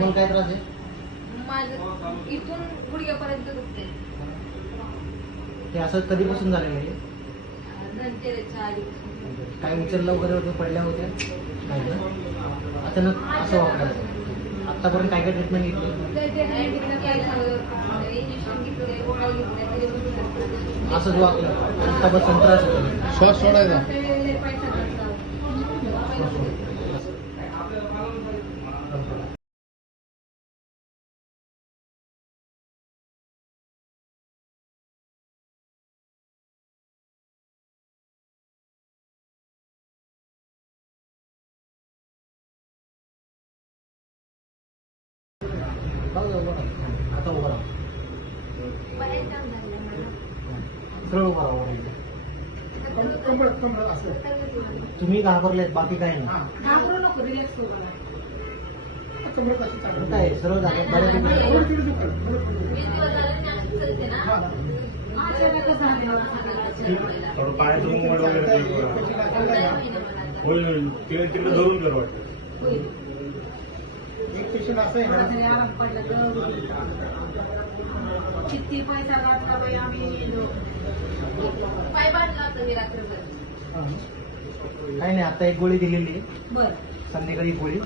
तुम्हाला काय त्रास आहे? माझं इथून गुडघ्यापर्यंत दुखते. ते असं कधीपासून झालेलं आहे? धनतेरसच्या आधीपासून. काय उचललं वगैरे होतं, पडल्या होत्या? नाही ना? अचानक असं वापरायचं. आतापर्यंत काय काय ट्रीटमेंट घेतली? इंजेक्शन घेतले, गोळ्या घेतल्या, तरी असंच वाकलं आता बस त्रास होतो. श्वास सोडायचा. आता उभं राहा. सरळ उभं राहा. तुम्ही घाबरलेत, बाकी काय नाही. घाबरू नको, रिलॅक्स हो बघा. काय सरळ झाले बऱ्यापैकी. 20 दिवस झाले मी अशी चलते ना. माझ्याला कसं झालं? थोडं पायाचं मुंगवड वगैरे होईल तिकडे धरून कर वाटतं. एक पेशंट असं आहे थोडा ना, तरी आराम पडला तर किती पैसा घातला बाई आम्ही. पाय बांधला होता मी रात्रभर. काही नाही, आता एक गोळी दिलेली आहे, बर संध्याकाळी गोळी.